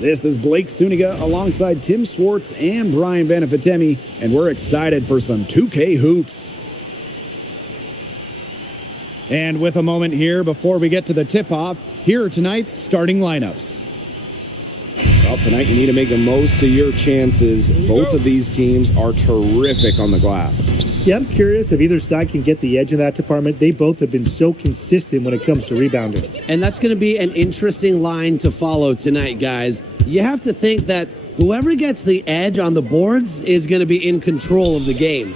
This is Blake Suniga alongside Tim Swartz and Brian Benefitemi, and we're excited for some 2K hoops. And with a moment here before we get to the tip-off, here are tonight's starting lineups. Well, tonight you need to make the most of your chances. Both of these teams are terrific on the glass. Yeah, I'm curious if either side can get the edge in that department. They both have been so consistent when it comes to rebounding. And that's going to be an interesting line to follow tonight, guys. You have to think that whoever gets the edge on the boards is going to be in control of the game.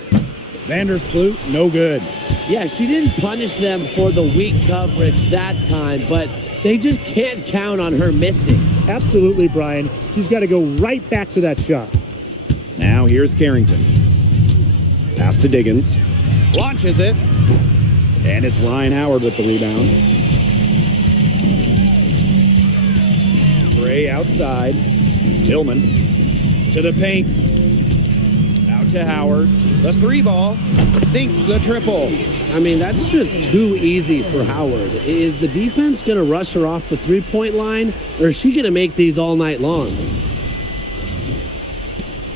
Vandersloot, no good. Yeah, she didn't punish them for the weak coverage that time, but they just can't count on her missing. Absolutely, Brian. She's got to go right back to that shot. Now here's Carrington. Pass to Diggins. Launches it. And it's Ryan Howard with the rebound. Gray outside. Hillman to the paint. Out to Howard. The three ball sinks the triple. I mean, that's just too easy for Howard. Is the defense going to rush her off the three-point line, or is she going to make these all night long?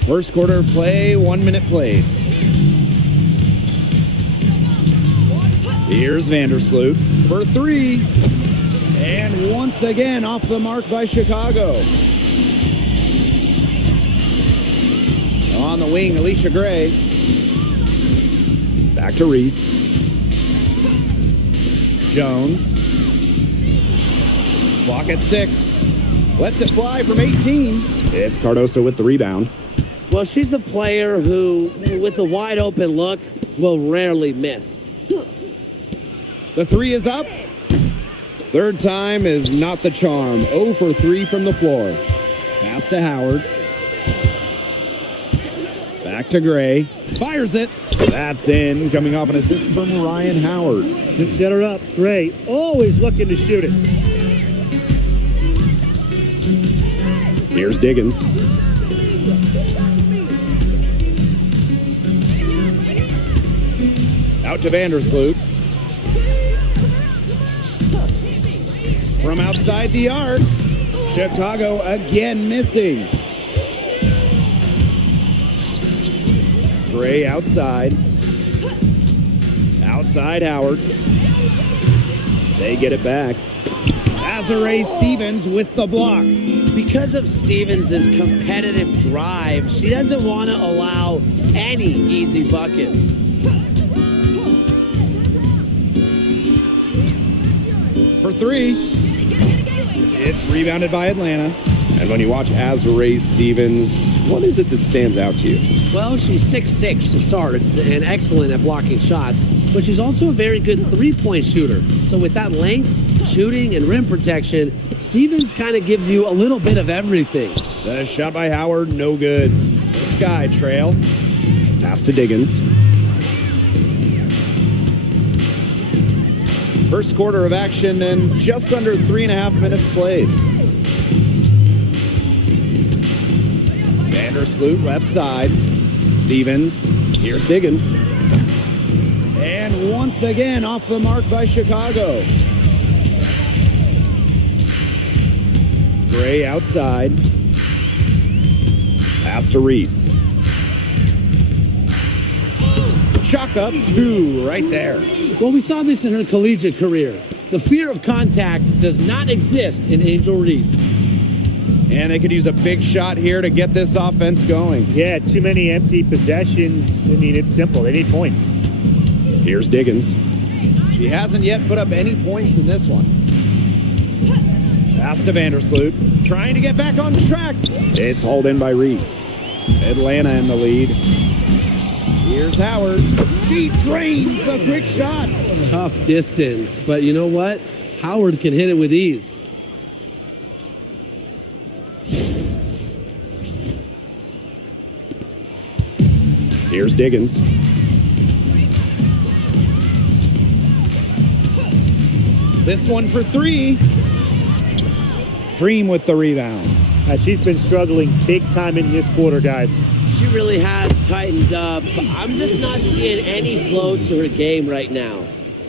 First quarter play, 1 minute played. Here's Vandersloot for three. And once again off the mark by Chicago. On the wing, Alicia Gray. Back to Reese. Jones. Clock at 6. Lets it fly from 18. It's Cardoso with the rebound. Well, she's a player who, with a wide open look, will rarely miss. The three is up. Third time is not the charm. 0 for 3 from the floor. Pass to Howard. Back to Gray. Fires it. That's in. Coming off an assist from Ryan Howard. Just set her up. Gray, always looking to shoot it. Here's Diggins. Out to Vandersloot. From outside the arc. Chicago again missing. Gray outside. Outside Howard. They get it back. Azarae Stevens with the block. Because of Stevens' competitive drive, she doesn't want to allow any easy buckets. For three. It's rebounded by Atlanta. And when you watch Azarae Stevens, what is it that stands out to you? Well, she's 6'6" to start and excellent at blocking shots, but she's also a very good three-point shooter. So with that length, shooting, and rim protection, Stevens kind of gives you a little bit of everything. The shot by Howard, no good. Sky trail. Pass to Diggins. First quarter of action and just under 3.5 minutes played. Vandersloot left side. Stevens. Here's Diggins. And once again off the mark by Chicago. Gray outside. Pass to Reese. Chalk up 2 right there. Well, we saw this in her collegiate career. The fear of contact does not exist in Angel Reese. And they could use a big shot here to get this offense going. Yeah, too many empty possessions. I mean, it's simple. They need points. Here's Diggins. She hasn't yet put up any points in this one. Pass to Vandersloot. Trying to get back on track. It's hauled in by Reese. Atlanta in the lead. Here's Howard. She drains the quick shot. Tough distance, but you know what? Howard can hit it with ease. Here's Diggins. This one for 3. Dream with the rebound. She's been struggling big time in this quarter, guys. She really has tightened up. I'm just not seeing any flow to her game right now.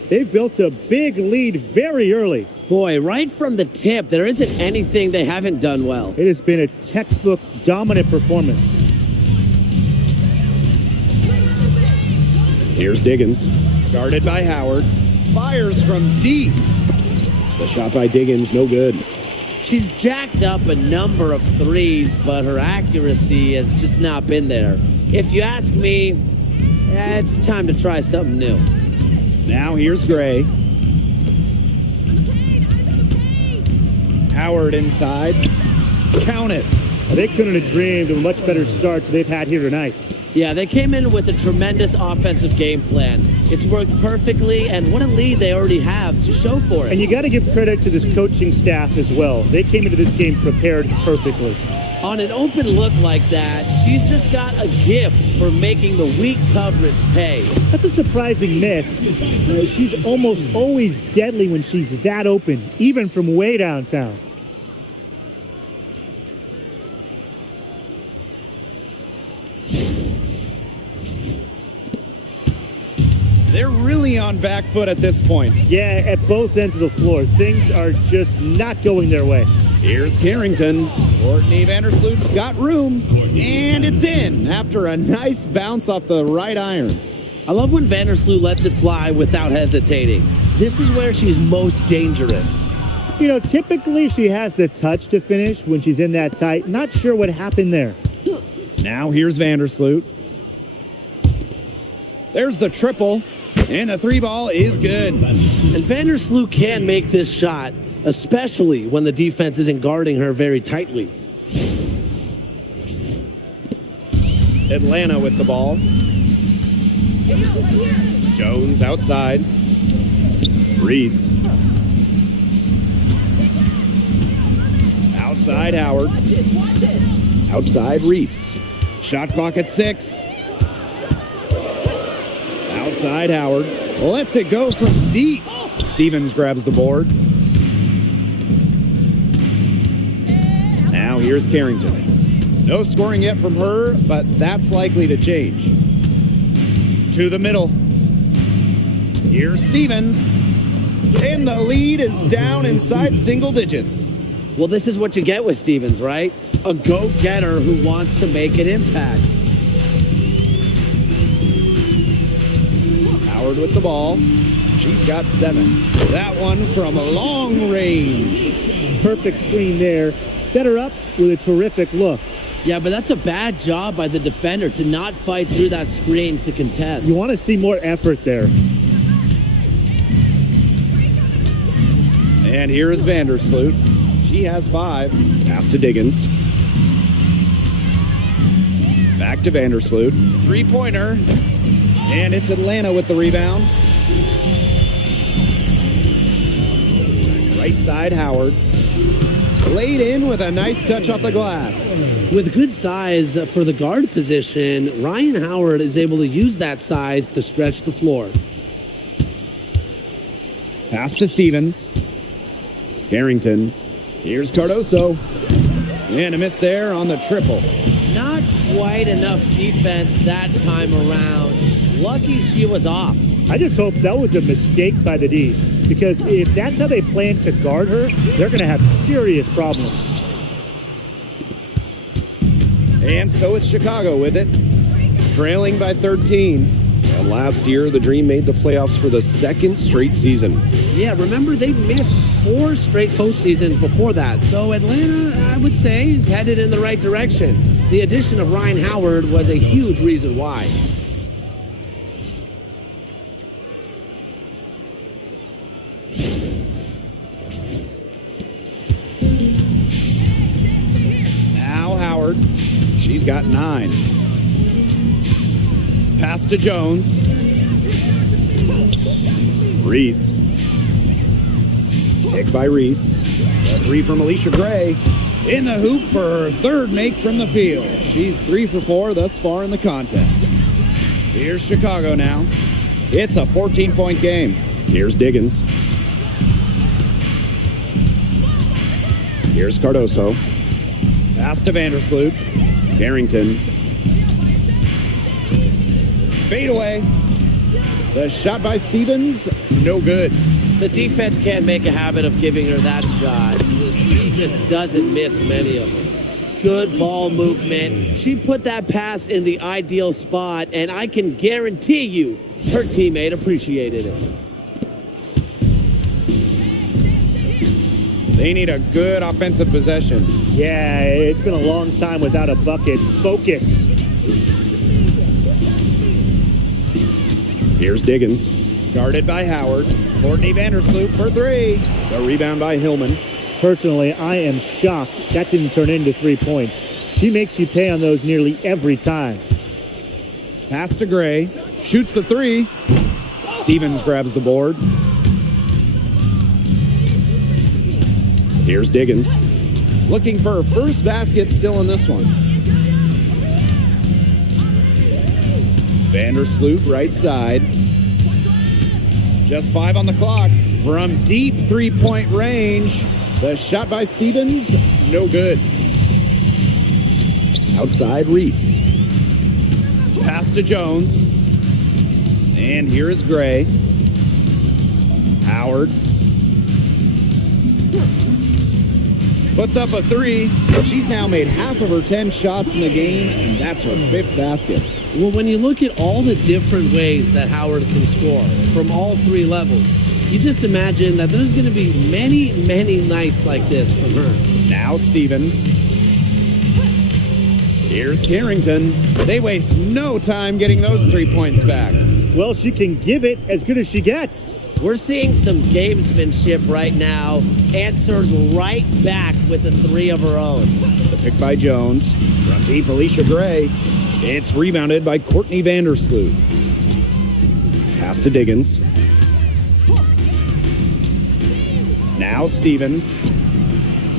They've built a big lead very early. Boy, right from the tip, there isn't anything they haven't done well. It has been a textbook dominant performance. Here's Diggins. Guarded by Howard. Fires from deep. The shot by Diggins, no good. She's jacked up a number of threes, but her accuracy has just not been there. If you ask me, it's time to try something new. Now here's Gray. Howard inside. Count it. Well, they couldn't have dreamed of a much better start than they've had here tonight. Yeah, they came in with a tremendous offensive game plan. It's worked perfectly, and what a lead they already have to show for it. And you got to give credit to this coaching staff as well. They came into this game prepared perfectly. On an open look like that, she's just got a gift for making the weak coverage pay. That's a surprising miss. She's almost always deadly when she's that open, even from way downtown. They're really on back foot at this point. Yeah, at both ends of the floor. Things are just not going their way. Here's Carrington. Courtney Vandersloot's got room. And it's in after a nice bounce off the right iron. I love when Vandersloot lets it fly without hesitating. This is where she's most dangerous. You know, typically she has the touch to finish when she's in that tight. Not sure what happened there. Now here's Vandersloot. There's the triple. And the three ball is good. And Vandersloot can make this shot, especially when the defense isn't guarding her very tightly. Atlanta with the ball. Jones outside. Reese. Outside Howard. Outside Reese. Shot clock at 6. Outside Howard. Lets it go from deep. Stevens grabs the board. Now here's Carrington. No scoring yet from her, but that's likely to change. To the middle. Here's Stevens. And the lead is down inside single digits. Well, this is what you get with Stevens, right? A go-getter who wants to make an impact. Howard with the ball. She's got 7. That one from a long range. Perfect screen there. Set her up with a terrific look. Yeah, but that's a bad job by the defender to not fight through that screen to contest. You want to see more effort there. And here is Vandersloot. She has 5. Pass to Diggins. Back to Vandersloot. 3-pointer. And it's Atlanta with the rebound. Right side, Howard. Laid in with a nice touch off the glass. With good size for the guard position, Ryan Howard is able to use that size to stretch the floor. Pass to Stevens. Carrington. Here's Cardoso. And a miss there on the triple. Not quite enough defense that time around. Lucky she was off. I just hope that was a mistake by the D, because if that's how they plan to guard her, they're going to have serious problems. And so it's Chicago with it, trailing by 13. And last year, the Dream made the playoffs for the 2nd straight season. Yeah, remember they missed 4 straight postseasons before that. So Atlanta, I would say, is headed in the right direction. The addition of Ryan Howard was a huge reason why. Now Howard. She's got 9. Pass to Jones. Reese. Pick by Reese. A 3 from Alicia Gray. In the hoop for her 3rd make from the field. She's 3 for 4 thus far in the contest. Here's Chicago now. It's a 14-point game. Here's Diggins. Here's Cardoso. Pass to Vandersloot. Carrington. Fade away. The shot by Stevens, no good. The defense can't make a habit of giving her that shot. She just doesn't miss many of them. Good ball movement. She put that pass in the ideal spot, and I can guarantee you her teammate appreciated it. They need a good offensive possession. Yeah, it's been a long time without a bucket. Focus. Here's Diggins. Guarded by Howard. Courtney Vandersloot for three. The rebound by Hillman. Personally, I am shocked that didn't turn into 3 points. She makes you pay on those nearly every time. Pass to Gray. Shoots the three. Stevens grabs the board. Here's Diggins. Looking for her first basket still in this one. Vandersloot right side. Just 5 on the clock. From deep three-point range. The shot by Stevens, no good. Outside Reese. Pass to Jones. And here is Gray. Howard. Puts up a three. She's now made half of her 10 shots in the game, and that's her 5th basket. Well, when you look at all the different ways that Howard can score from all 3 levels, you just imagine that there's going to be many, many nights like this from her. Now Stevens. Here's Carrington. They waste no time getting those 3 points back. Well, she can give it as good as she gets. We're seeing some gamesmanship right now. Answers right back with a 3 of her own. The pick by Jones. From deep, Alicia Gray. It's rebounded by Courtney Vandersloot. Pass to Diggins. Now Stevens.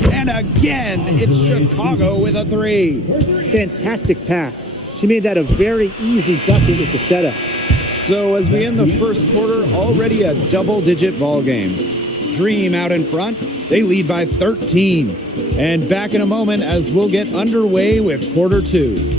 And again, it's Chicago with a 3. Fantastic pass. She made that a very easy bucket with the setup. So as we end the first quarter, already a double-digit ball game. Dream out in front. They lead by 13. And back in a moment as we'll get underway with quarter 2.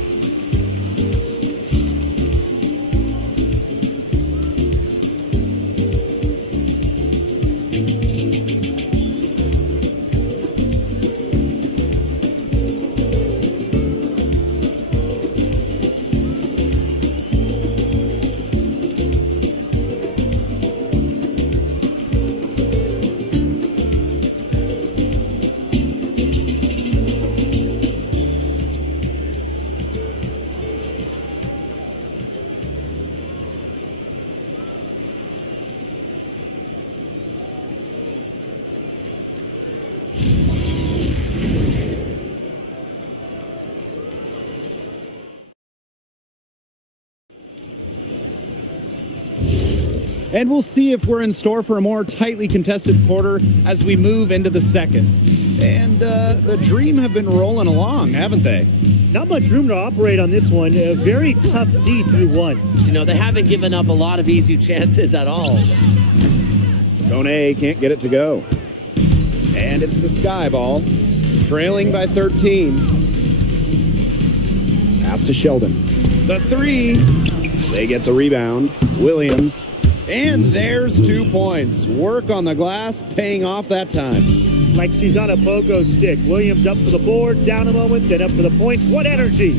And we'll see if we're in store for a more tightly contested quarter as we move into the second. And the Dream have been rolling along, haven't they? Not much room to operate on this one. A very tough D through 1. You know, they haven't given up a lot of easy chances at all. Kone can't get it to go. And it's the Sky ball. Trailing by 13. Pass to Sheldon. The 3. They get the rebound. Williams. And there's 2 points. Work on the glass, paying off that time. Like she's on a pogo stick. Williams up for the board, down a moment, then up for the point. What energy!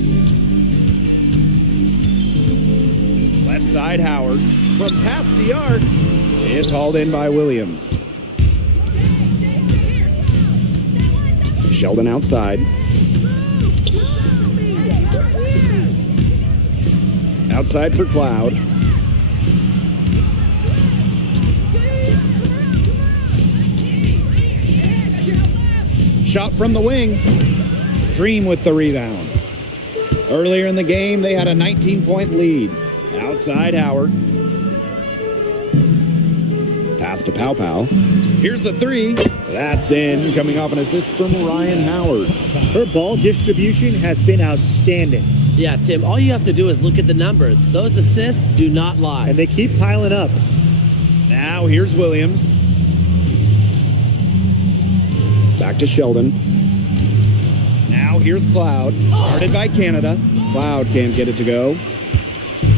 Left side, Howard. From past the arc is hauled in by Williams. Sheldon outside. Outside for Cloud. Shot from the wing. Dream with the rebound. Earlier in the game, they had a 19-point lead. Outside, Howard. Pass to Pow Pow. Here's the 3. That's in, coming off an assist from Ryan Howard. Her ball distribution has been outstanding. Yeah, Tim, all you have to do is look at the numbers. Those assists do not lie. And they keep piling up. Now here's Williams. Back to Sheldon. Now here's Cloud. Guarded by Canada. Cloud can't get it to go.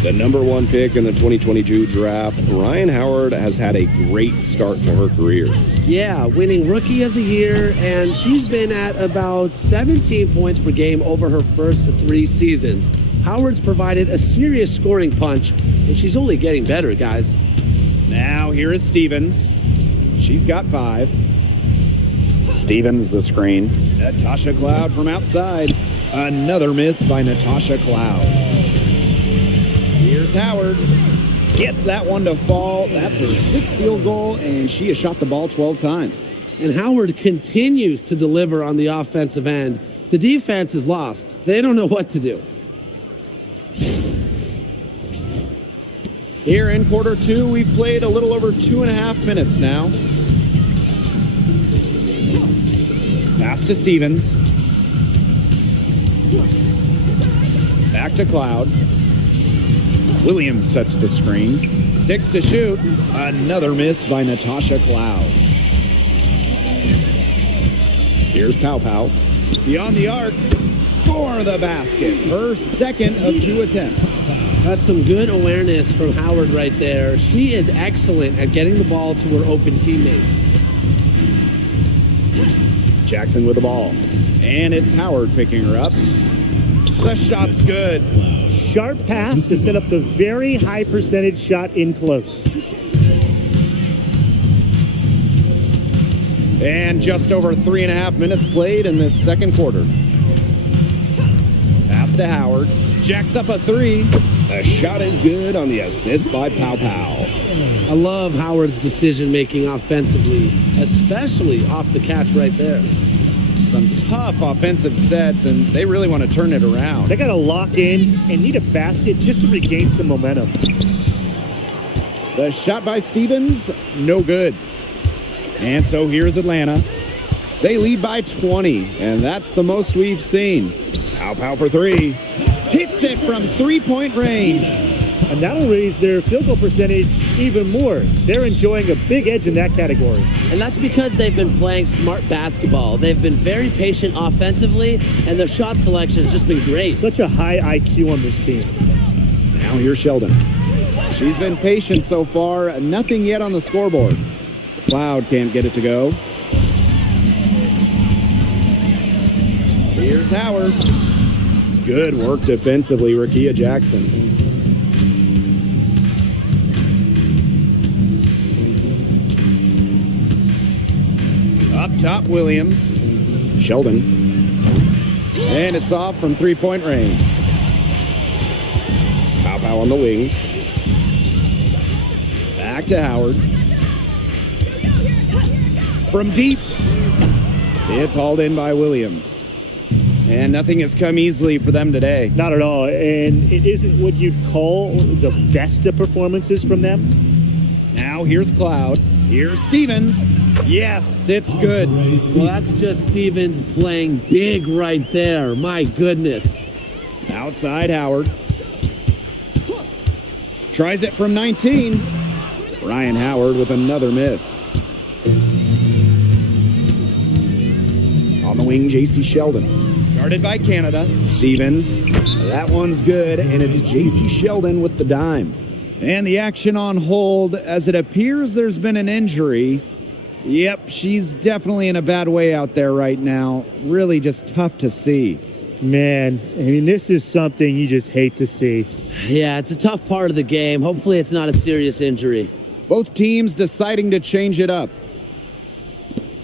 The number 1 pick in the 2022 draft, Ryan Howard has had a great start to her career. Yeah, winning Rookie of the Year, and she's been at about 17 points per game over her first 3 seasons. Howard's provided a serious scoring punch, and she's only getting better, guys. Now here is Stevens. She's got 5. Stevens the screen. Natasha Cloud from outside. Another miss by Natasha Cloud. Here's Howard. Gets that one to fall. That's her 6th field goal, and she has shot the ball 12 times. And Howard continues to deliver on the offensive end. The defense is lost. They don't know what to do. Here in quarter 2, we've played a little over 2.5 minutes now. Pass to Stevens. Back to Cloud. Williams sets the screen. 6 to shoot. Another miss by Natasha Cloud. Here's Pow Pow. Beyond the arc. Score the basket. Her 2nd of 2 attempts. That's some good awareness from Howard right there. She is excellent at getting the ball to her open teammates. Jackson with the ball. And it's Howard picking her up. The shot's good. Sharp pass to set up the very high percentage shot in close. And just over 3.5 minutes played in this 2nd quarter. Pass to Howard. Jacks up a 3. The shot is good on the assist by Pow Pow. I love Howard's decision-making offensively, especially off the catch right there. Some tough offensive sets, and they really want to turn it around. They got to lock in and need a basket just to regain some momentum. The shot by Stevens, no good. And so here's Atlanta. They lead by 20, and that's the most we've seen. Pow Pow for 3. Hits it from 3-point range. And that'll raise their field goal percentage even more. They're enjoying a big edge in that category. And that's because they've been playing smart basketball. They've been very patient offensively, and their shot selection has just been great. Such a high IQ on this team. Now here's Sheldon. She's been patient so far. Nothing yet on the scoreboard. Cloud can't get it to go. Here's Howard. Good work defensively, Rakia Jackson. Up top, Williams. Sheldon. And it's off from 3-point range. Pow Pow on the wing. Back to Howard. From deep. It's hauled in by Williams. And nothing has come easily for them today. Not at all. And it isn't what you'd call the best of performances from them. Now here's Cloud. Here's Stevens. Yes, it's good. Well, that's just Stevens playing big right there. My goodness. Outside Howard. Tries it from 19. Ryan Howard with another miss. On the wing, J.C. Sheldon. Guarded by Canada. Stevens. That one's good, and it's J.C. Sheldon with the dime. And the action on hold as it appears there's been an injury. Yep, she's definitely in a bad way out there right now. Really just tough to see. Man, I mean, this is something you just hate to see. Yeah, it's a tough part of the game. Hopefully it's not a serious injury. Both teams deciding to change it up.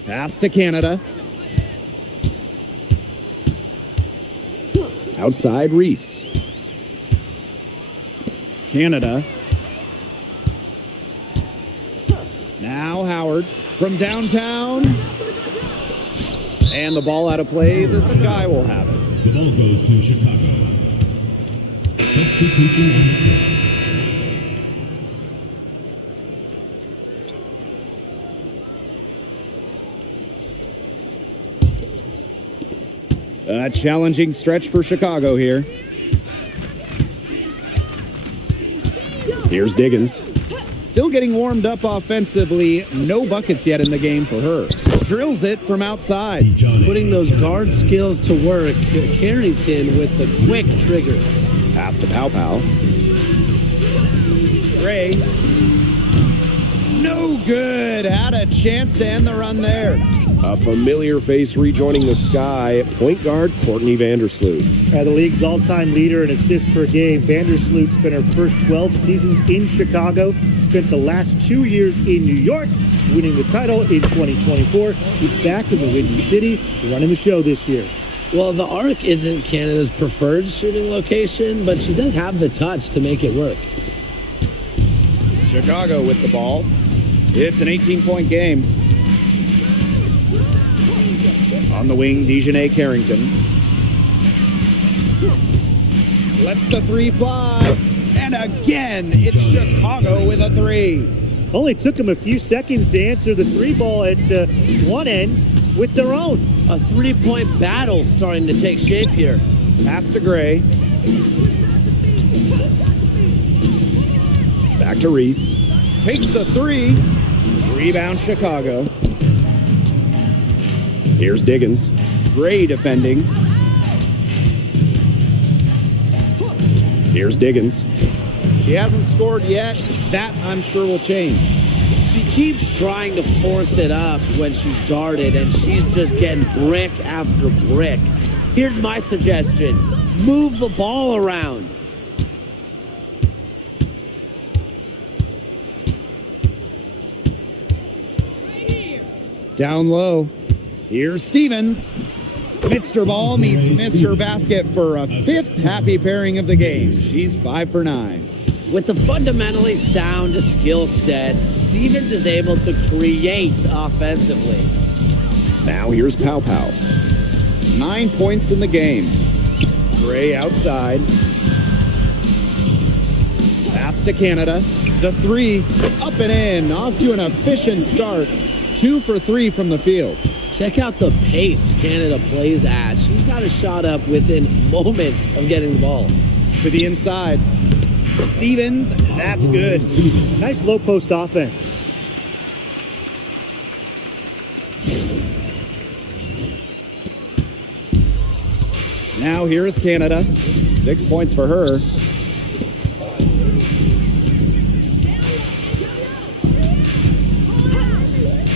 Pass to Canada. Outside, Reese. Canada. Now Howard from downtown. And the ball out of play. The Sky will have it. The ball goes to Chicago. Substitution on the court. A challenging stretch for Chicago here. Here's Diggins. Still getting warmed up offensively. No buckets yet in the game for her. Drills it from outside. Putting those guard skills to work. Carrington with the quick trigger. Pass to Pow Pow. Gray. No good. Had a chance to end the run there. A familiar face rejoining the sky, point guard Courtney Vandersloot. The league's all-time leader in assists per game. Vandersloot spent her first 12 seasons in Chicago, spent the last 2 years in New York, winning the title in 2024. She's back in the Windy City, running the show this year. Well, the Arc isn't Canada's preferred shooting location, but she does have the touch to make it work. Chicago with the ball. It's an 18-point game. On the wing, Dejanay Carrington. Lets the three fly. And again, it's Chicago with a three. Only took them a few seconds to answer the three ball at one end with their own. A three-point battle starting to take shape here. Pass to Gray. Back to Reese. Takes the three. Rebound Chicago. Here's Diggins. Gray defending. Here's Diggins. She hasn't scored yet. That, I'm sure, will change. She keeps trying to force it up when she's guarded, and she's just getting brick after brick. Here's my suggestion. Move the ball around. Down low. Here's Stevens. Mr. Ball meets Mr. Basket for a fifth happy pairing of the game. She's 5 for 9. With the fundamentally sound skill set, Stevens is able to create offensively. Now here's Pow Pow. 9 points in the game. Gray outside. Pass to Canada. The three up and in. Off to an efficient start. 2 for 3 from the field. Check out the pace Canada plays at. She's got a shot up within moments of getting the ball. To the inside. Stevens, that's good. Nice low post offense. Now here is Canada. 6 points for her.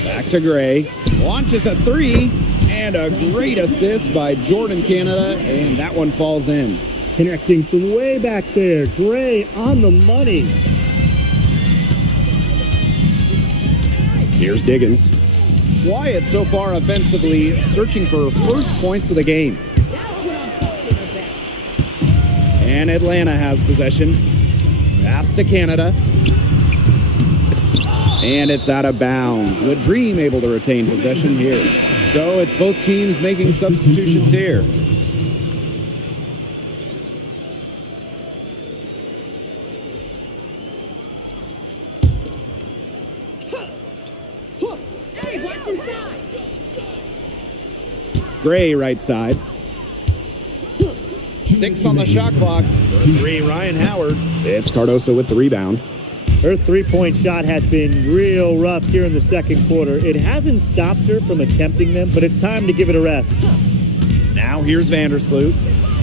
Back to Gray. Launches a three. And a great assist by Jordan Canada. And that one falls in. Connecting from way back there. Gray on the money. Here's Diggins. Wyatt so far offensively searching for first points of the game. And Atlanta has possession. Pass to Canada. And it's out of bounds. The Dream able to retain possession here. So it's both teams making substitutions here. Gray right side. 6 on the shot clock. 3 Ryan Howard. It's Cardoso with the rebound. Her three-point shot has been real rough here in the second quarter. It hasn't stopped her from attempting them, but it's time to give it a rest. Now here's Vandersloot.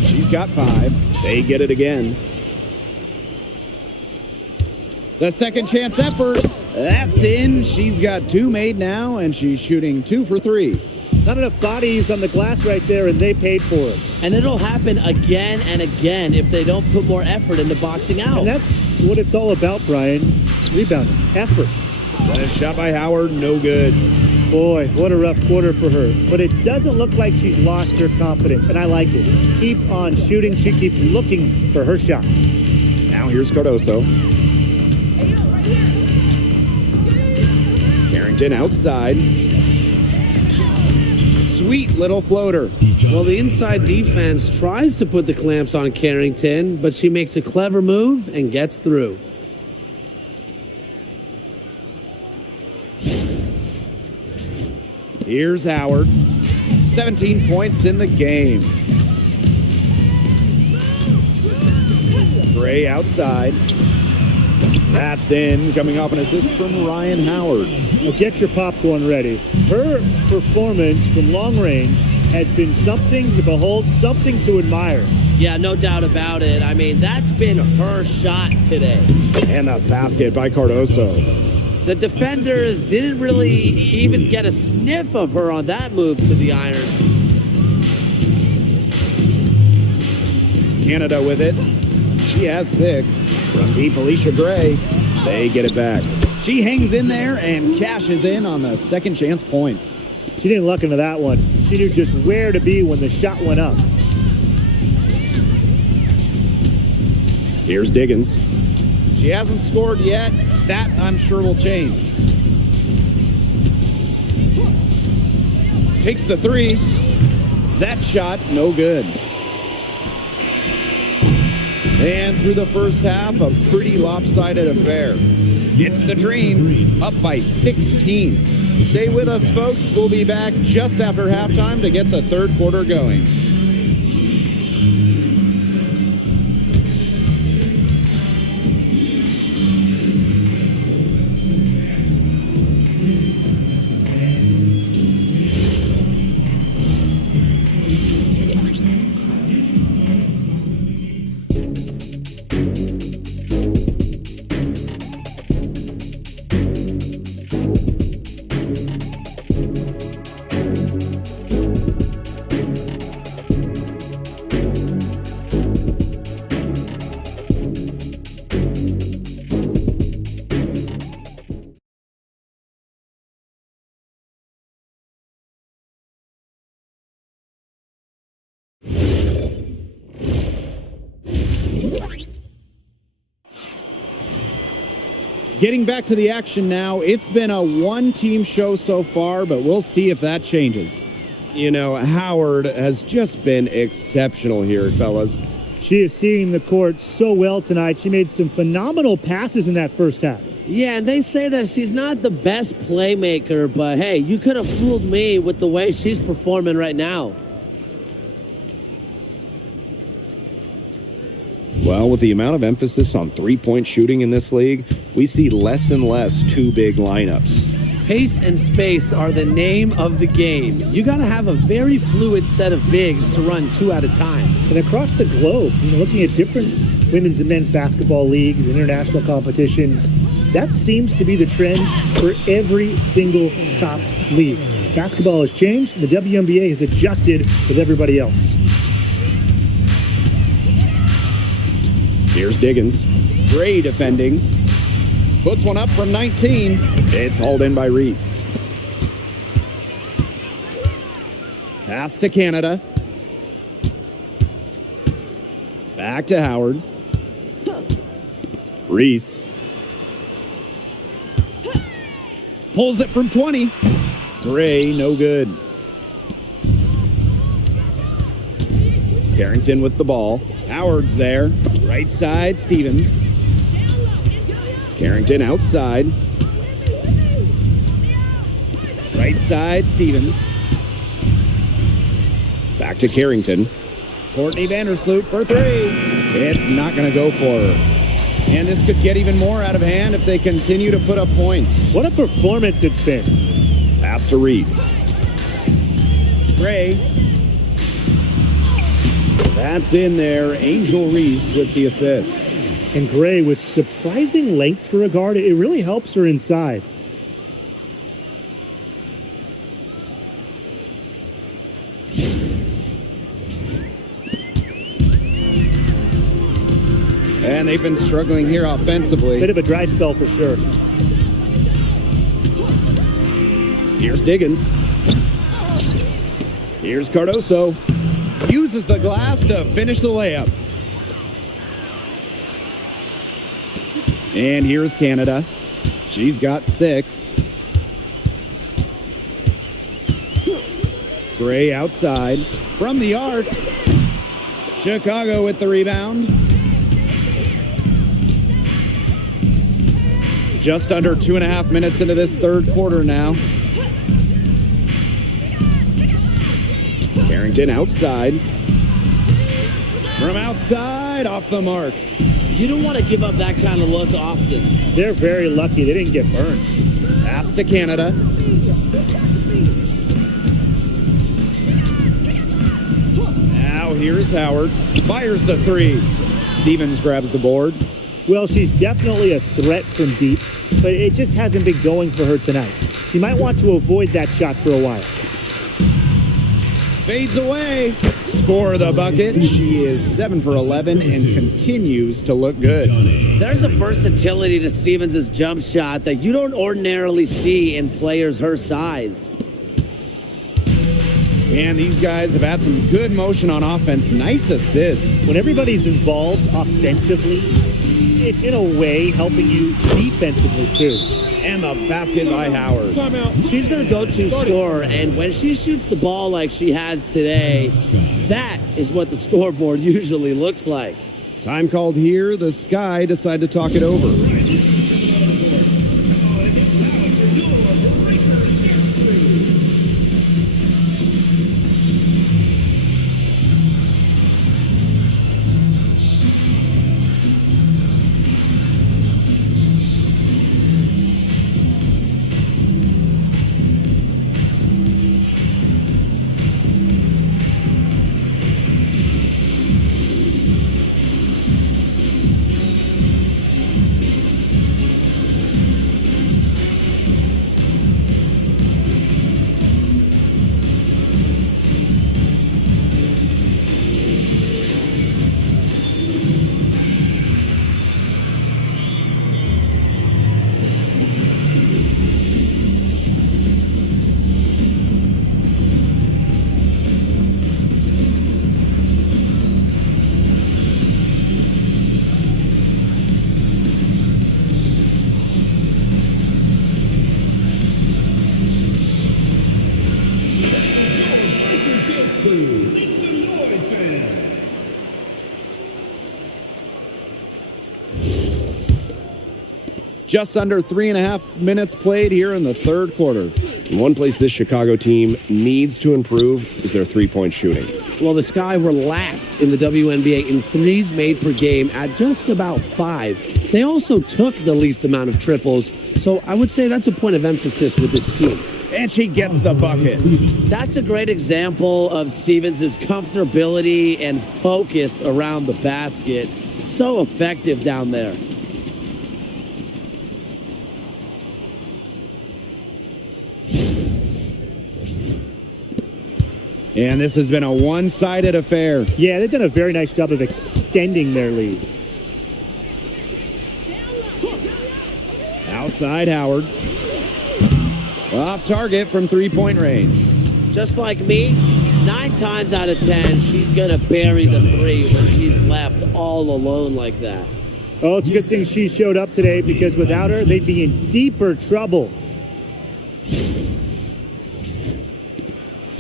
She's got 5. They get it again. The second chance effort. That's in. She's got 2 made now, and she's shooting 2 for 3. Not enough bodies on the glass right there, and they paid for it. And it'll happen again and again if they don't put more effort into boxing out. And that's what it's all about, Brian. Rebounding, effort. That shot by Howard, no good. Boy, what a rough quarter for her. But it doesn't look like she's lost her confidence, and I like it. Keep on shooting. She keeps looking for her shot. Now here's Cardoso. Carrington outside. Sweet little floater. Well, the inside defense tries to put the clamps on Carrington, but she makes a clever move and gets through. Here's Howard. 17 points in the game. Gray outside. That's in, coming off an assist from Ryan Howard. Now get your popcorn ready. Her performance from long range has been something to behold, something to admire. Yeah, no doubt about it. I mean, that's been her shot today. And a basket by Cardoso. The defenders didn't really even get a sniff of her on that move to the iron. Canada with it. She has 6. From deep, Alicia Gray. They get it back. She hangs in there and cashes in on the second chance points. She didn't luck into that one. She knew just where to be when the shot went up. Here's Diggins. She hasn't scored yet. That, I'm sure, will change. Takes the 3. That shot, no good. And through the first half, a pretty lopsided affair. It's the Dream, up by 16. Stay with us, folks. We'll be back just after halftime to get the third quarter going. Getting back to the action now, it's been a one-team show so far, but we'll see if that changes. You know, Howard has just been exceptional here, fellas. She is seeing the court so well tonight. She made some phenomenal passes in that first half. Yeah, and they say that she's not the best playmaker, but hey, you could have fooled me with the way she's performing right now. Well, with the amount of emphasis on three-point shooting in this league, we see less and less two-big lineups. Pace and space are the name of the game. You got to have a very fluid set of bigs to run 2 at a time. And across the globe, looking at different women's and men's basketball leagues and international competitions, that seems to be the trend for every single top league. Basketball has changed, and the WNBA has adjusted with everybody else. Here's Diggins. Gray defending. Puts one up from 19. It's hauled in by Reese. Pass to Canada. Back to Howard. Reese. Pulls it from 20. Gray, no good. Carrington with the ball. Howard's there. Right side, Stevens. Carrington outside. Right side, Stevens. Back to Carrington. Courtney Vandersloot for 3. It's not going to go for her. And this could get even more out of hand if they continue to put up points. What a performance it's been. Pass to Reese. Gray. That's in there. Angel Reese with the assist. And Gray with surprising length for a guard. It really helps her inside. And they've been struggling here offensively. Bit of a dry spell for sure. Here's Diggins. Here's Cardoso. Uses the glass to finish the layup. And here's Canada. She's got 6. Gray outside. From the arc. Chicago with the rebound. Just under 2.5 minutes into this third quarter now. Carrington outside. From outside, off the mark. You don't want to give up that kind of look often. They're very lucky they didn't get burned. Pass to Canada. Now here's Howard. Fires the three. Stevens grabs the board. Well, she's definitely a threat from deep, but it just hasn't been going for her tonight. She might want to avoid that shot for a while. Fades away. Score the bucket. She is 7 for 11 and continues to look good. There's a versatility to Stevens' jump shot that you don't ordinarily see in players her size. And these guys have had some good motion on offense. Nice assists. When everybody's involved offensively, it's in a way helping you defensively too. And the basket by Howard. She's their go-to scorer, and when she shoots the ball like she has today, that is what the scoreboard usually looks like. Time called here. The Sky decide to talk it over. Just under 3.5 minutes played here in the third quarter. One place this Chicago team needs to improve is their three-point shooting. Well, the Sky were last in the WNBA in threes made per game at just about 5. They also took the least amount of triples, so I would say that's a point of emphasis with this team. And she gets the bucket. That's a great example of Stevens' comfortability and focus around the basket. So effective down there. And this has been a one-sided affair. Yeah, they've done a very nice job of extending their lead. Outside Howard. Off target from three-point range. Just like me, 9 times out of 10, she's going to bury the three when she's left all alone like that. Oh, it's a good thing she showed up today, because without her, they'd be in deeper trouble.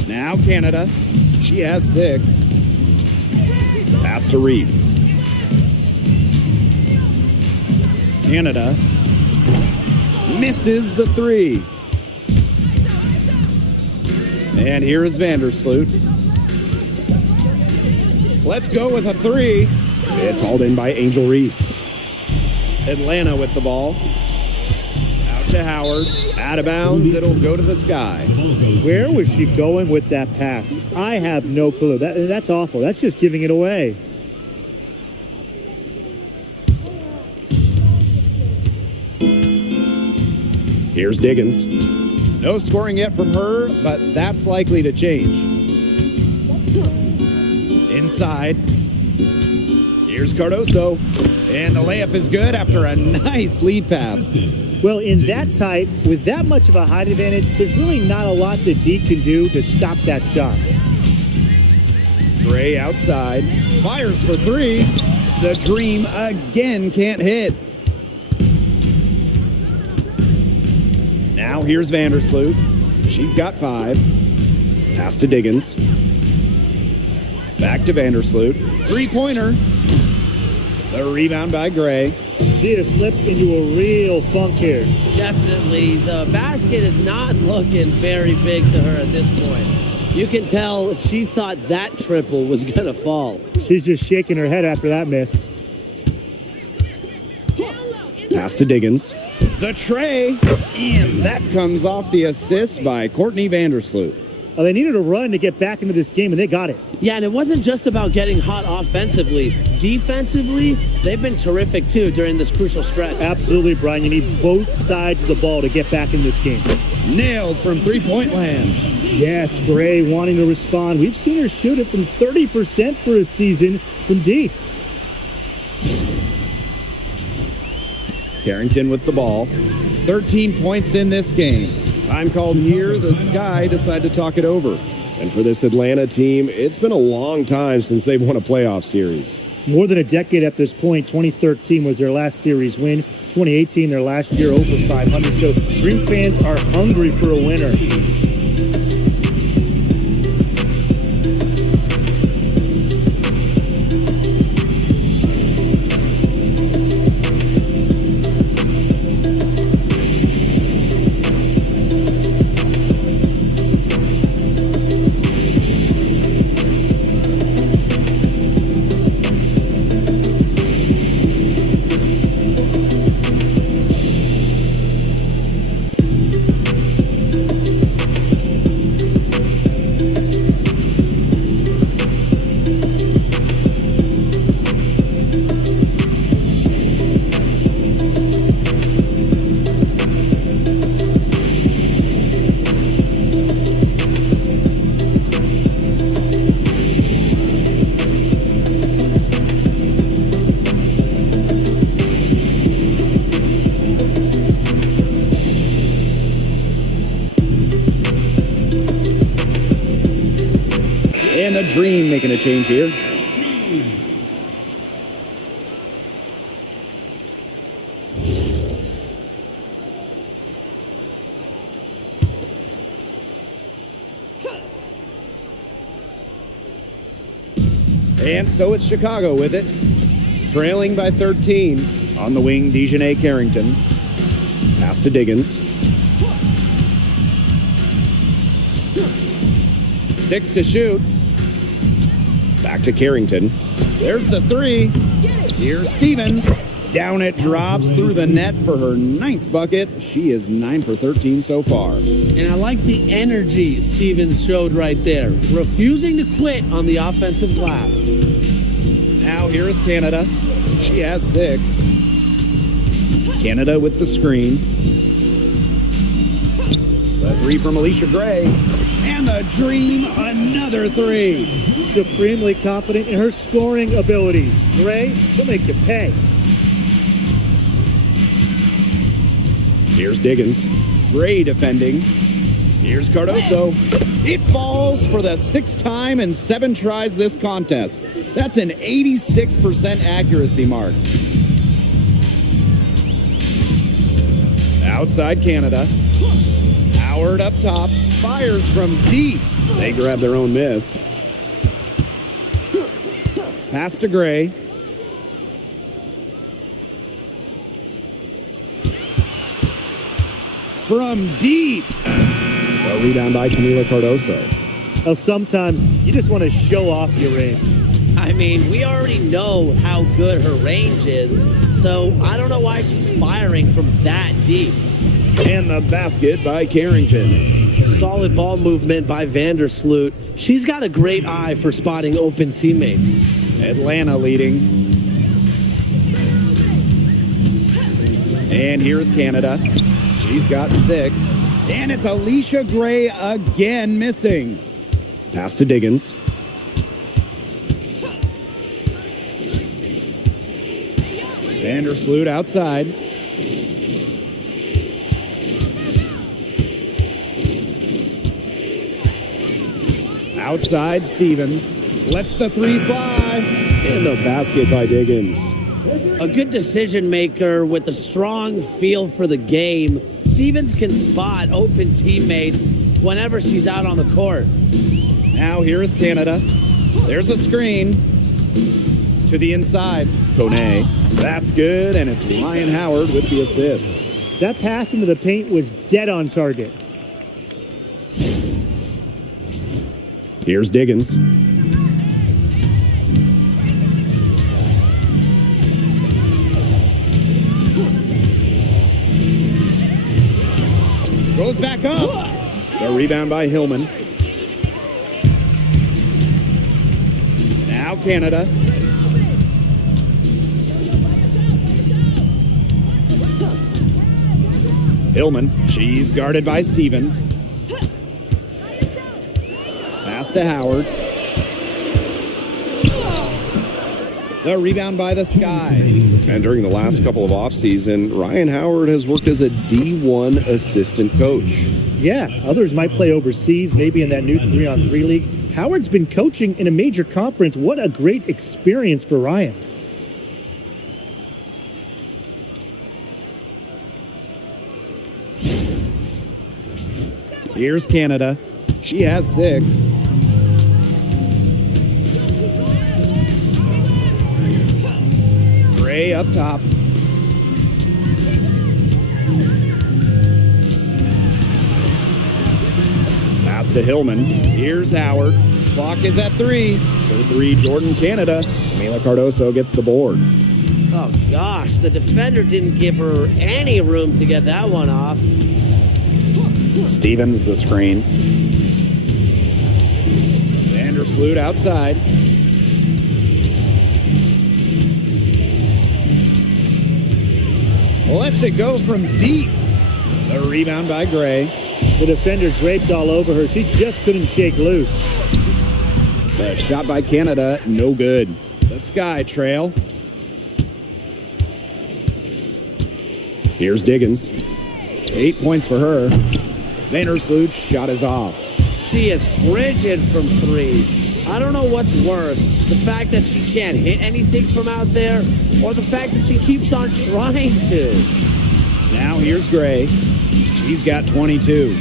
Now Canada. She has 6. Pass to Reese. Canada misses the 3. And here is Vandersloot. Let's go with a 3. It's hauled in by Angel Reese. Atlanta with the ball. Out to Howard. Out of bounds. It'll go to the Sky. Where was she going with that pass? I have no clue. That's awful. That's just giving it away. Here's Diggins. No scoring yet from her, but that's likely to change. Inside. Here's Cardoso. And the layup is good after a nice lead pass. Well, in that tight, with that much of a height advantage, there's really not a lot that D can do to stop that shot. Gray outside. Fires for 3. The dream again can't hit. Now here's Vandersloot. She's got 5. Pass to Diggins. Back to Vandersloot. Three-pointer. The rebound by Gray. She has slipped into a real funk here. Definitely. The basket is not looking very big to her at this point. You can tell she thought that triple was going to fall. She's just shaking her head after that miss. Pass to Diggins. The tray. And that comes off the assist by Courtney Vandersloot. They needed a run to get back into this game, and they got it. Yeah, and it wasn't just about getting hot offensively. Defensively, they've been terrific too during this crucial stretch. Absolutely, Brian. You need both sides of the ball to get back in this game. Nailed from three-point land. Yes, Gray wanting to respond. We've seen her shoot it from 30% for a season from deep. Carrington with the ball. 13 points in this game. Time called here. The Sky decide to talk it over. And for this Atlanta team, it's been a long time since they've won a playoff series. More than a decade at this point. 2013 was their last series win. 2018, their last year over 500. So Dream fans are hungry for a winner. And a Dream making a change here. And so it's Chicago with it. Trailing by 13. On the wing, Dejanay Carrington. Pass to Diggins. 6 to shoot. Back to Carrington. There's the three. Here's Stevens. Down it drops through the net for her 9th bucket. She is 9 for 13 so far. And I like the energy Stevens showed right there, refusing to quit on the offensive glass. Now here is Canada. She has 6. Canada with the screen. The three from Alicia Gray. And the Dream, another 3. Supremely confident in her scoring abilities. Gray, she'll make you pay. Here's Diggins. Gray defending. Here's Cardoso. It falls for the 6th time in 7 tries this contest. That's an 86% accuracy mark. Outside Canada. Howard up top. Fires from deep. They grab their own miss. Pass to Gray. From deep. A rebound by Camila Cardoso. Now, sometimes you just want to show off your range. I mean, we already know how good her range is, so I don't know why she's firing from that deep. And the basket by Carrington. Solid ball movement by Vandersloot. She's got a great eye for spotting open teammates. Atlanta leading. And here's Canada. She's got 6. And it's Alicia Gray again missing. Pass to Diggins. Vandersloot outside. Outside Stevens. Lets the 3 fly. And the basket by Diggins. A good decision maker with a strong feel for the game. Stevens can spot open teammates whenever she's out on the court. Now here is Canada. There's a screen to the inside. Kone. That's good, and it's Ryan Howard with the assist. That pass into the paint was dead on target. Here's Diggins. Goes back up. The rebound by Hillman. Now Canada. Hillman, she's guarded by Stevens. Pass to Howard. The rebound by the Sky. And during the last couple of off-season, Ryan Howard has worked as a D1 assistant coach. Yeah, others might play overseas, maybe in that new 3-on-3 league. Howard's been coaching in a major conference. What a great experience for Ryan. Here's Canada. She has 6. Gray up top. Pass to Hillman. Here's Howard. Clock is at 3. For 3, Jordan Canada. Mila Cardoso gets the board. Oh, gosh. The defender didn't give her any room to get that one off. Stevens the screen. Vandersloot outside. Lets it go from deep. The rebound by Gray. The defender draped all over her. She just couldn't shake loose. The shot by Canada, no good. The Sky trail. Here's Diggins. 8 points for her. Vandersloot's shot is off. She is frigid from 3. I don't know what's worse, the fact that she can't hit anything from out there, or the fact that she keeps on trying to. Now here's Gray. She's got 22.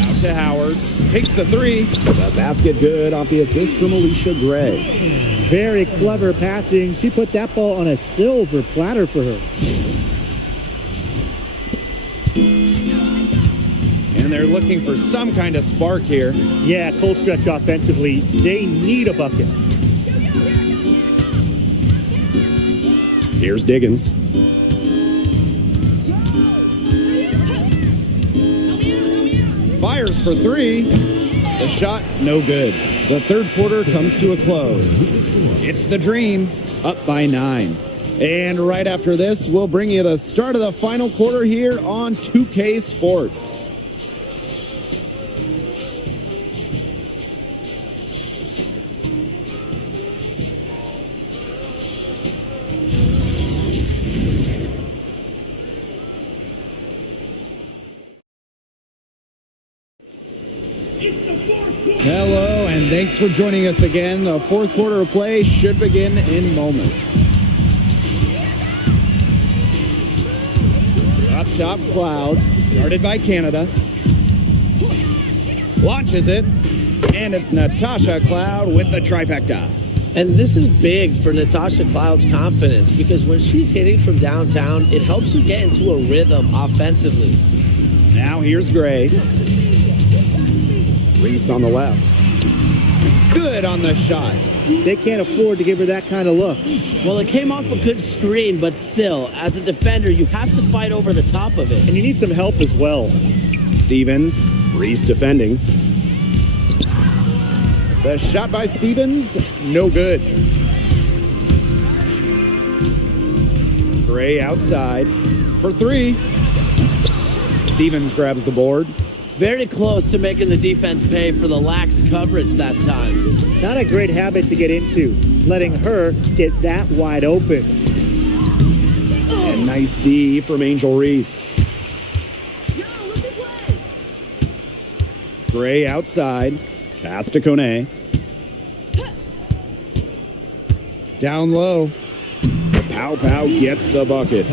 Out to Howard. Takes the 3. The basket good off the assist from Alicia Gray. Very clever passing. She put that ball on a silver platter for her. And they're looking for some kind of spark here. Yeah, cold stretch offensively. They need a bucket. Here's Diggins. Fires for 3. The shot, no good. The third quarter comes to a close. It's the Dream, up by 9. And right after this, we'll bring you the start of the final quarter here on 2K Sports. Hello, and thanks for joining us again. The fourth quarter of play should begin in moments. Up top, Cloud, guarded by Canada. Launches it, and it's Natasha Cloud with the trifecta. And this is big for Natasha Cloud's confidence, because when she's hitting from downtown, it helps her get into a rhythm offensively. Now here's Gray. Reese on the left. Good on the shot. They can't afford to give her that kind of look. Well, it came off a good screen, but still, as a defender, you have to fight over the top of it. And you need some help as well. Stevens. Reese defending. The shot by Stevens, no good. Gray outside for 3. Stevens grabs the board. Very close to making the defense pay for the lax coverage that time. Not a great habit to get into, letting her get that wide open. And nice D from Angel Reese. Gray outside. Pass to Kone. Down low. Pow Pow gets the bucket.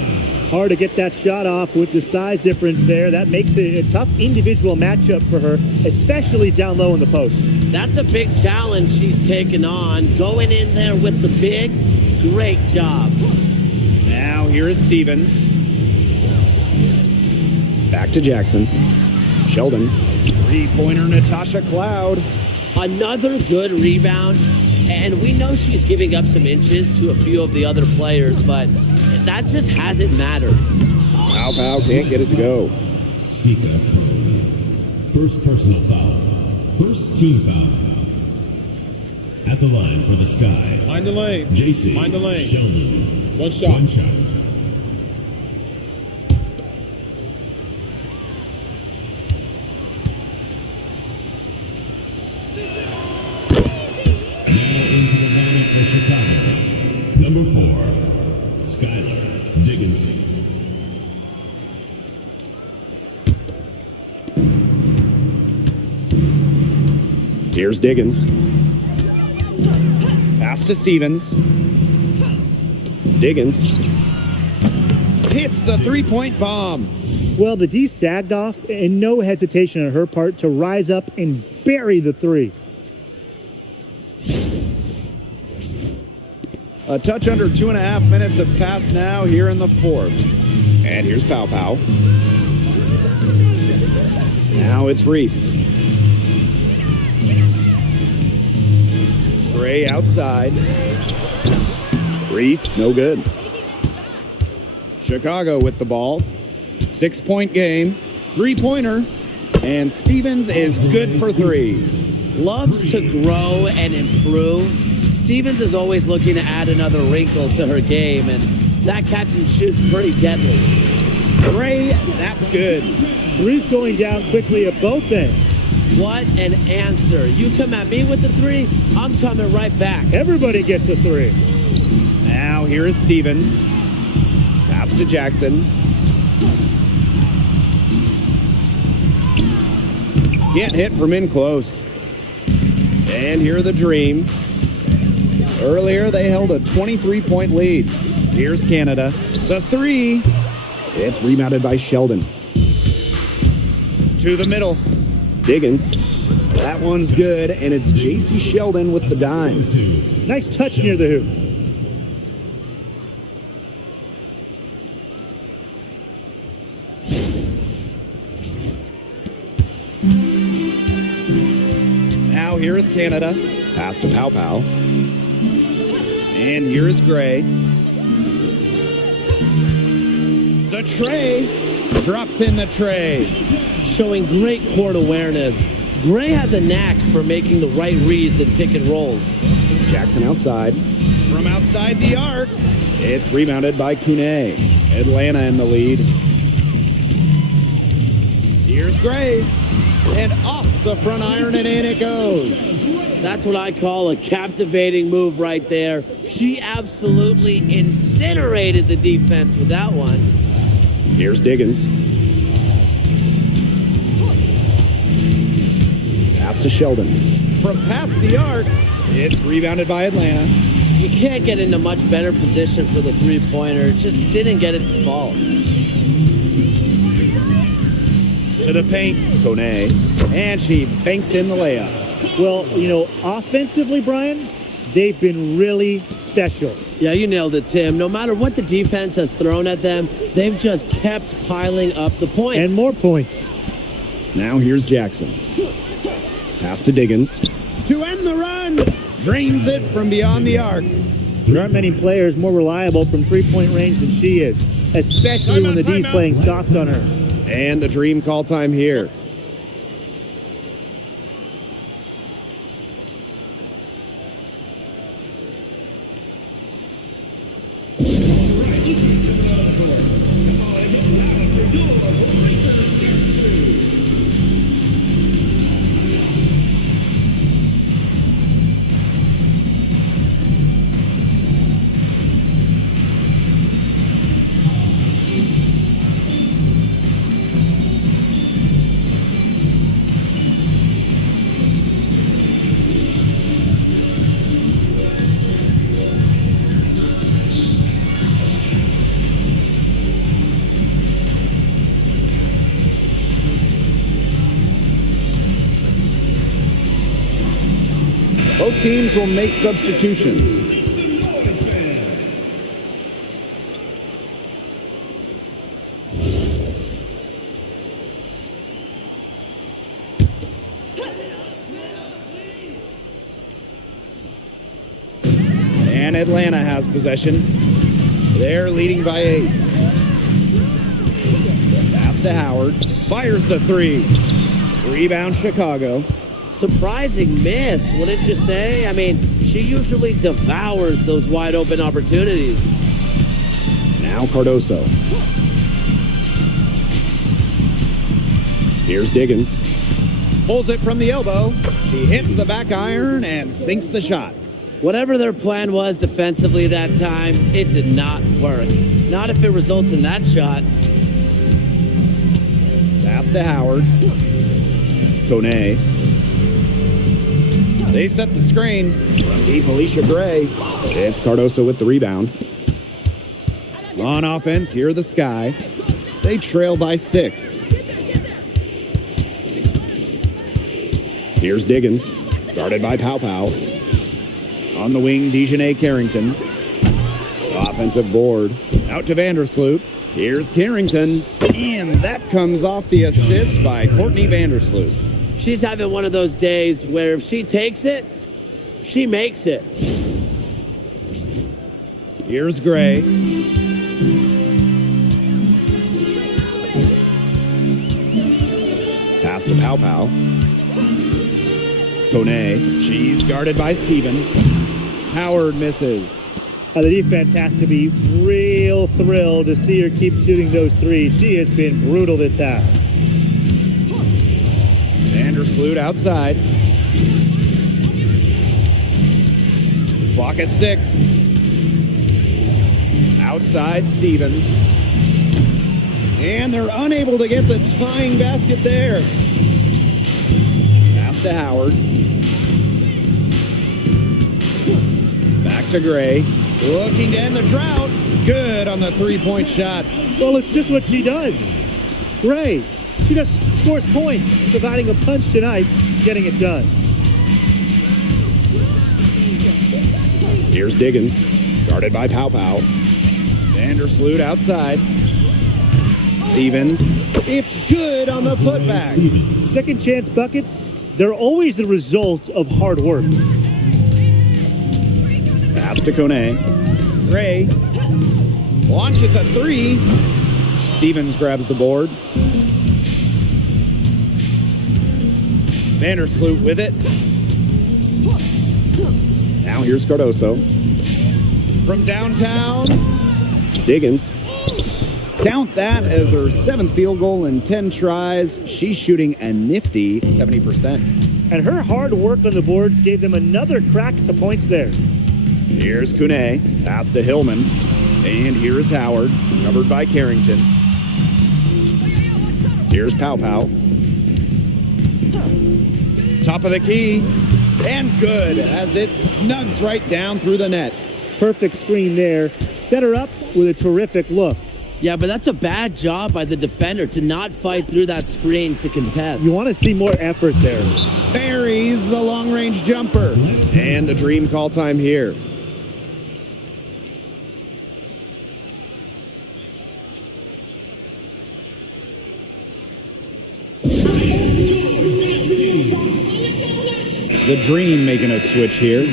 Hard to get that shot off with the size difference there. That makes it a tough individual matchup for her, especially down low in the post. That's a big challenge she's taken on. Going in there with the bigs, great job. Now here is Stevens. Back to Jackson. Sheldon. Three-pointer Natasha Cloud. Another good rebound. And we know she's giving up some inches to a few of the other players, but that just hasn't mattered. Pow Pow can't get it to go. Sika. First personal foul. First team foul. At the line for the Sky. Mind the lane. JC. Mind the lane. Sheldon. One shot. One shot. Now into the lineup for Chicago. Number 4, Skylar Dickinson. Here's Diggins. Pass to Stevens. Diggins. Hits the three-point bomb. Well, the D sagged off, and no hesitation on her part to rise up and bury the three. A touch under 2.5 minutes have passed now here in the fourth. And here's Pow Pow. Now it's Reese. Gray outside. Reese, no good. Chicago with the ball. 6-point game. Three-pointer. And Stevens is good for threes. Loves to grow and improve. Stevens is always looking to add another wrinkle to her game, and that catch and shoot's pretty deadly. Gray, that's good. Three's going down quickly at both ends. What an answer. You come at me with the three, I'm coming right back. Everybody gets a three. Now here is Stevens. Pass to Jackson. Can't hit from in close. And here the Dream. Earlier, they held a 23-point lead. Here's Canada. The three. It's rebounded by Sheldon. To the middle. Diggins. That one's good, and it's JC Sheldon with the dime. Nice touch near the hoop. Now here is Canada. Pass to Pow Pow. And here is Gray. The tray. Drops in the tray. Showing great court awareness. Gray has a knack for making the right reads and pick and rolls. Jackson outside. From outside the arc. It's rebounded by Kune. Atlanta in the lead. Here's Gray. And off the front iron and in it goes. That's what I call a captivating move right there. She absolutely incinerated the defense with that one. Here's Diggins. Pass to Sheldon. From past the arc, it's rebounded by Atlanta. You can't get into much better position for the three-pointer. Just didn't get it to fall. To the paint, Kone. and she banks in the layup. Well, you know, offensively, Brian, they've been really special. Yeah, you nailed it, Tim. No matter what the defense has thrown at them, they've just kept piling up the points. And more points. Now here's Jackson. Pass to Diggins. To end the run, drains it from beyond the arc. There aren't many players more reliable from three-point range than she is, especially when the D's playing soft on her. And the Dream call time here. Both teams will make substitutions. And Atlanta has possession. They're leading by 8. Pass to Howard. Fires the three. Rebound Chicago. Surprising miss, wouldn't you say? I mean, She usually devours those wide open opportunities. Now Cardoso. Here's Diggins. Pulls it from the elbow. She hits the back iron and sinks the shot. Whatever their plan was defensively that time, it did not work. Not if it results in that shot. Pass to Howard. Kone. They set the screen. From deep, Alicia Gray. It's Cardoso with the rebound. On offense, here the Sky. They trail by 6. Here's Diggins. Guarded by Pow Pow. On the wing, Dejanay Carrington. Offensive board. Out to Vandersloot. Here's Carrington. And that comes off the assist by Courtney Vandersloot. She's having one of those days where if she takes it, she makes it. Here's Gray. Pass to Pow Pow. Kone. She's guarded by Stevens. Howard misses. The defense has to be real thrilled to see her keep shooting those threes. She has been brutal this half. Vandersloot outside. Clock at 6. Outside Stevens. And they're unable to get the tying basket there. Pass to Howard. Back to Gray. Looking to end the drought. Good on the three-point shot. Well, it's just what she does. Gray, she just scores points, providing a punch tonight, getting it done. Here's Diggins. Guarded by Pow Pow. Vandersloot outside. Stevens. It's good on the putback. Second chance buckets, they're always the result of hard work. Pass to Kone. Gray launches a 3. Stevens grabs the board. Vandersloot with it. Now here's Cardoso. From downtown. Diggins. Count that as her 7th field goal in 10 tries. She's shooting a nifty 70%. And her hard work on the boards gave them another crack at the points there. Here's Kune. Pass to Hillman. And here's Howard. Covered by Carrington. Here's Pow Pow. Top of the key. And good as it snugs right down through the net. Perfect screen there. Set her up with a terrific look. Yeah, but that's a bad job by the defender to not fight through that screen to contest. You want to see more effort there. Buries the long-range jumper. And the dream call time here. The Dream making a switch here.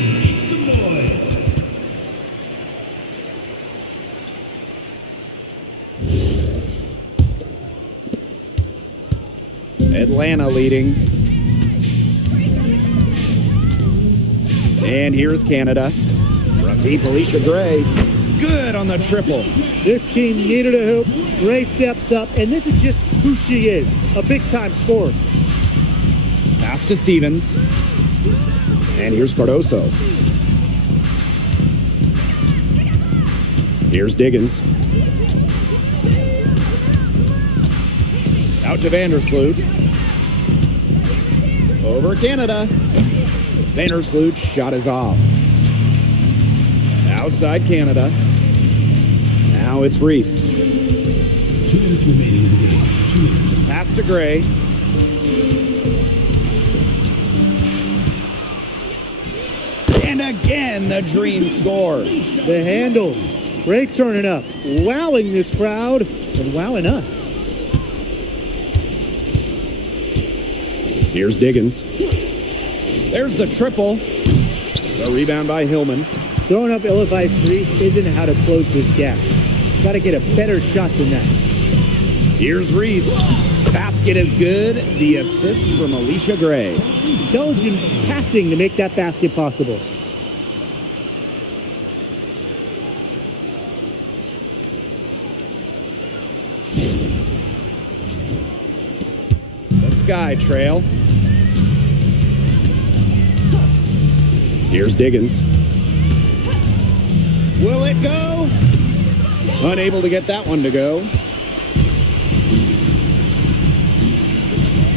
Atlanta leading. And here's Canada. From deep, Alicia Gray. Good on the triple. This team needed a hoop. Gray steps up, and this is just who she is, a big-time scorer. Pass to Stevens. And here's Cardoso. Here's Diggins. Out to Vandersloot. Over Canada. Vandersloot's shot is off. Outside Canada. Now it's Reese. 2 minutes remaining in the game. 2 minutes. Pass to Gray. And again, the Dream score. The handles. Gray turning up, wowing this crowd and wowing us. Here's Diggins. There's the triple. The rebound by Hillman. Throwing up ill-advised threes isn't how to close this gap. Got to get a better shot than that. Here's Reese. Basket is good. The assist from Alicia Gray. Intelligent passing to make that basket possible. Sky trail. Here's Diggins. Will it go? Unable to get that one to go.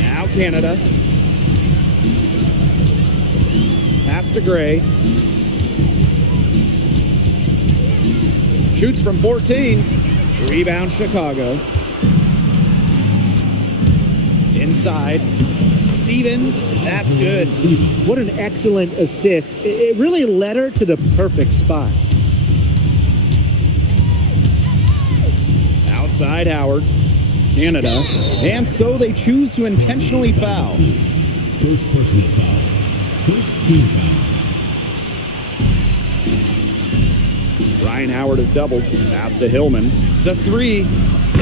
Now Canada. Pass to Gray. Shoots from 14. Rebound Chicago. Inside. Stevens. That's good. What an excellent assist. It really led her to the perfect spot. Outside Howard. Canada. And so they choose to intentionally foul. First personal foul. First team foul. Ryan Howard has doubled. Pass to Hillman. The three.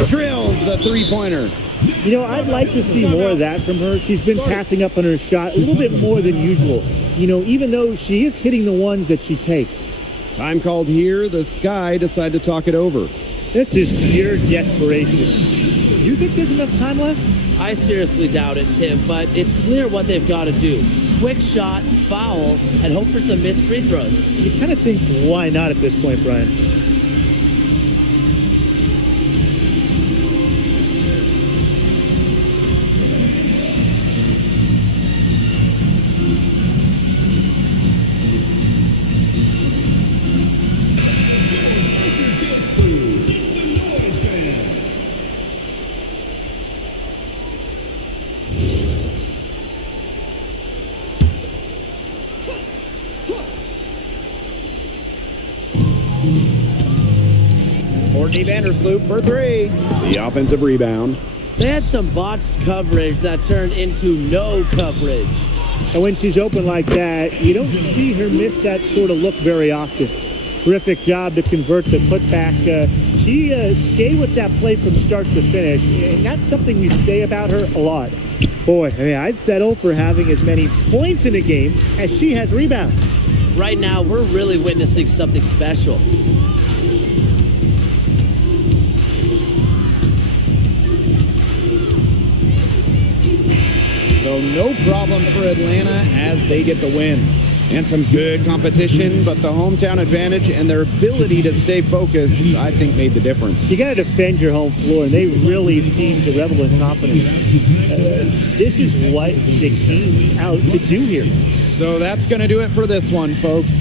Drills the three-pointer. You know, I'd like to see more of that from her. She's been passing up on her shot a little bit more than usual. You know, even though she is hitting the ones that she takes. Time called here. The Sky decide to talk it over. This is pure desperation. You think there's enough time left? I seriously doubt it, Tim, but it's clear what they've got to do. Quick shot, foul, and hope for some missed free throws. You kind of think, why not at this point, Brian? Courtney Vandersloot for three. The offensive rebound. They had some botched coverage that turned into no coverage. And when she's open like that, you don't see her miss that sort of look very often. Terrific job to convert the putback. She stayed with that play from start to finish, and that's something we say about her a lot. Boy, I mean, I'd settle for having as many points in a game as she has rebounds. Right now, we're really witnessing something special. So no problem for Atlanta as they get the win. And some good competition, but the hometown advantage and their ability to stay focused, I think, made the difference. You got to defend your home floor, and they really seem to revel in confidence. This is what they came out to do here. So that's going to do it for this one, folks.